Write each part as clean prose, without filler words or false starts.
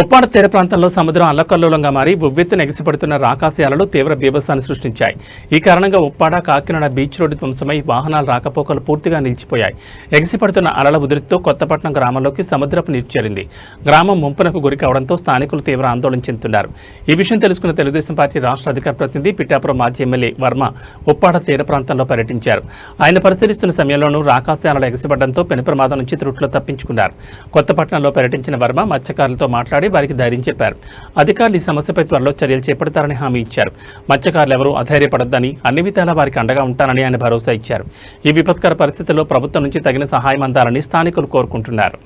ఉప్పాడ తీర ప్రాంతంలో సముద్రం అల్లకల్లోలంగా మారి ఉవ్వెత్తున ఎగిసిపడుతున్న రాకాసి అలలు తీవ్ర బీభత్సాన్ని సృష్టించాయి. ఈ కారణంగా ఉప్పాడ కాకినాడ బీచ్ రోడ్డు ధ్వంసమై వాహనాల రాకపోకలు పూర్తిగా నిలిచిపోయాయి. ఎగిసిపడుతున్న అలల ఉధృతితో కొత్తపట్నం గ్రామంలోకి సముద్రపు నీరు చేరింది. గ్రామం ముంపునకు గురి కావడంతో స్థానికులు తీవ్ర ఆందోళన చెందుతున్నారు. ఈ విషయం తెలుసుకున్న తెలుగుదేశం పార్టీ రాష్ట్ర అధికార ప్రతినిధి పిఠాపురం మాజీ ఎమ్మెల్యే వర్మ ఉప్పాడ తీర ప్రాంతంలో పర్యటించారు. ఆయన పరిశీలిస్తున్న సమయంలోనూ రాకాసి అలలు ఎగిసిపడడంతో పెను ప్రమాదం నుంచి త్రుట్లో తప్పించుకున్నారు. కొత్తపట్నంలో పర్యటించిన వర్మ మత్స్యకారులతో మాట్లాడి వారికి ధైర్యం చెప్పారు. అధికారులు ఈ సమస్యపై త్వరలో చర్యలు చేపడతారని హామీ ఇచ్చారు. మత్స్యకారులు ఎవరూ అధైర్యపడొద్దని, అన్ని విధాలా వారికి అండగా ఉంటానని ఆయన భరోసా ఇచ్చారు. ఈ విపత్కర పరిస్థితుల్లో ప్రభుత్వం నుంచి తగిన సహాయం అందాలని స్థానికులు కోరుకుంటున్నారు.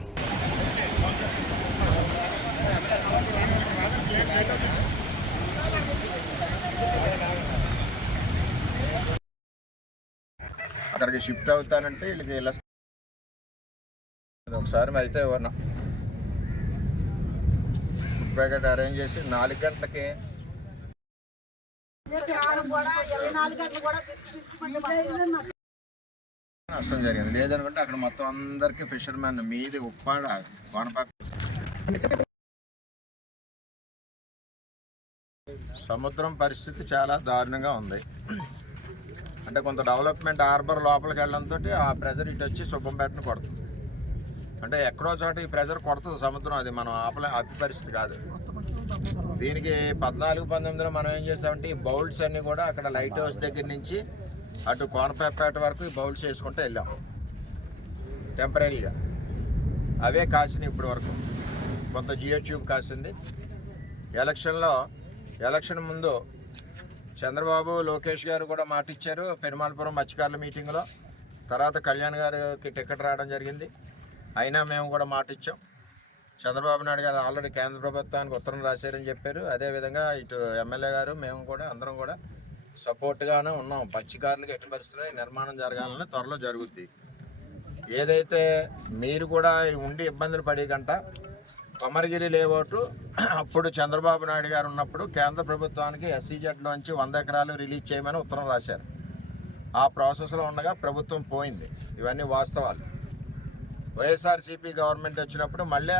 అక్కడికి షిఫ్ట్ అవుతానంటే వీళ్ళకి ఒకసారి అయితే ప్యాకెట్ అరేంజ్ చేసి 4 గంటలకి నష్టం జరిగింది. లేదనుకుంటే అక్కడ మొత్తం అందరికి ఫిషర్మెన్ మీది ఉప్పాడ వానపాక సముద్రం పరిస్థితి చాలా దారుణంగా ఉంది. అంటే కొంత డెవలప్మెంట్ హార్బర్ లోపలికి వెళ్ళడంతో ఆ ప్రెజర్ ఇటు వచ్చి సుబ్బంపేటను కొడుతుంది. అంటే ఎక్కడో చోట ఈ ప్రెజర్ కొడుతుంది సముద్రం. అది మనం ఆపే పరిస్థితి కాదు. దీనికి 14-19లో మనం ఏం చేసామంటే ఈ బౌల్స్ అన్నీ కూడా అక్కడ లైట్ హౌస్ దగ్గర నుంచి అటు కోనపేట వరకు ఈ బౌల్స్ వేసుకుంటూ వెళ్ళాం టెంపరీగా. అవే కాసినాయి ఇప్పటి వరకు. కొంత జియో ట్యూబ్ కాసింది. ఎలక్షన్ ముందు చంద్రబాబు లోకేష్ గారు కూడా మాట ఇచ్చారు పెరుమాళపురం మత్స్యకారుల మీటింగ్లో. తర్వాత కళ్యాణ్ గారికి టికెట్ రావడం జరిగింది. అయినా మేము కూడా మాట ఇచ్చాం. చంద్రబాబు నాయుడు గారు ఆల్రెడీ కేంద్ర ప్రభుత్వానికి ఉత్తరం రాశారని చెప్పారు. అదేవిధంగా ఇటు ఎమ్మెల్యే గారు మేము కూడా అందరం కూడా సపోర్ట్గానే ఉన్నాం. మత్స్యకారులకు ఎట్టి పరిస్థితుల్లో నిర్మాణం జరగాలని త్వరలో జరుగుద్ది. ఏదైతే మీరు కూడా ఉండి ఇబ్బందులు పడే గంట కొమరగిరి లేఅవుట్ అప్పుడు చంద్రబాబు నాయుడు గారు ఉన్నప్పుడు కేంద్ర ప్రభుత్వానికి SEZలోంచి 100 ఎకరాలు రిలీజ్ చేయమని ఉత్తరం రాశారు. ఆ ప్రాసెస్లో ఉండగా ప్రభుత్వం పోయింది. ఇవన్నీ వాస్తవాలు. వైఎస్ఆర్సీపీ గవర్నమెంట్ వచ్చినప్పుడు మళ్ళీ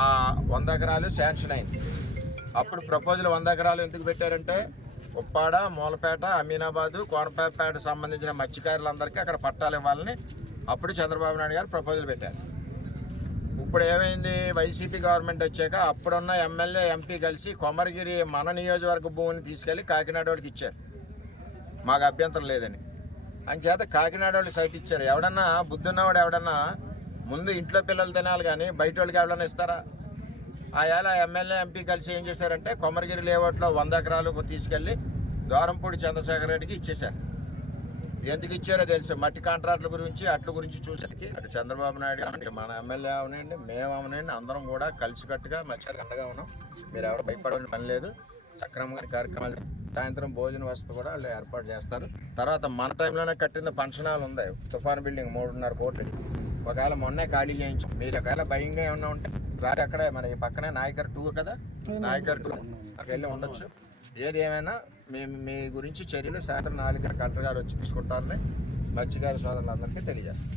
ఆ 100 ఎకరాలు శాంక్షన్ అయింది. అప్పుడు ప్రపోజల్ 100 ఎకరాలు ఎందుకు పెట్టారంటే ఉప్పాడ, మూలపేట, అమీనాబాదు, కోనపేట సంబంధించిన మత్స్యకారులందరికీ అక్కడ పట్టాలు ఇవ్వాలని అప్పుడు చంద్రబాబు నాయుడు గారు ప్రపోజల్ పెట్టారు. ఇప్పుడు ఏమైంది, వైసీపీ గవర్నమెంట్ వచ్చాక అప్పుడున్న ఎమ్మెల్యే ఎంపీ కలిసి కొమరగిరి మన నియోజకవర్గ భూమిని తీసుకెళ్ళి కాకినాడ వాళ్ళకి ఇచ్చారు. మాకు అభ్యంతరం లేదని అంచేత కాకినాడ వాళ్ళు సైట్ ఇచ్చారు. ఎవడన్నా బుద్ధున్నవాడు ఎవడన్నా ముందు ఇంట్లో పిల్లలు తినాలి కానీ బయట వాళ్ళకి ఎవడన్నా ఇస్తారా? ఆయాల ఎమ్మెల్యే ఎంపీ కలిసి ఏం చేశారంటే కొమరగిరి లేఅవుట్లో 100 ఎకరాలు తీసుకెళ్ళి దూరంపూడి చంద్రశేఖర్ రెడ్డికి ఇచ్చేశారు. ఎందుకు ఇచ్చారో తెలుసు. మట్టి కాంట్రాక్టుల గురించి అట్ల గురించి చూసరికి అటు చంద్రబాబు నాయుడు గారు మన ఎమ్మెల్యే అవనండి, మేము అవనండి, అందరం కూడా కలిసికట్టుగా మత్స్యకారులకు అండగా ఉన్నాం. మీరు ఎవరు భయపడాల్సిన పని లేదు. సక్రమంగా కార్యక్రమాలు సాయంత్రం భోజన వసతి కూడా వాళ్ళు ఏర్పాటు చేస్తారు. తర్వాత మన టైంలోనే కట్టిన ఫంక్షన్ హాల్ ఉంది, తుఫాన్ బిల్డింగ్ 3.5 కోట్లు. ఒకవేళ మొన్నే ఖాళీ చేయించు. మీరు ఒకవేళ భయంగా ఏమన్నా ఉంటే రాత్రి అక్కడే మన పక్కనే నాయకర్ 2 కదా, నాయకర్ 2 అక్కడికి వెళ్ళి ఉండొచ్చు. ఏది ఏమైనా మేము మీ గురించి చర్యలు సాయంత్రం 4 కలెక్టర్ గారు వచ్చి తీసుకుంటారని మత్స్యకార సోదరులందరికీ తెలియజేస్తాం.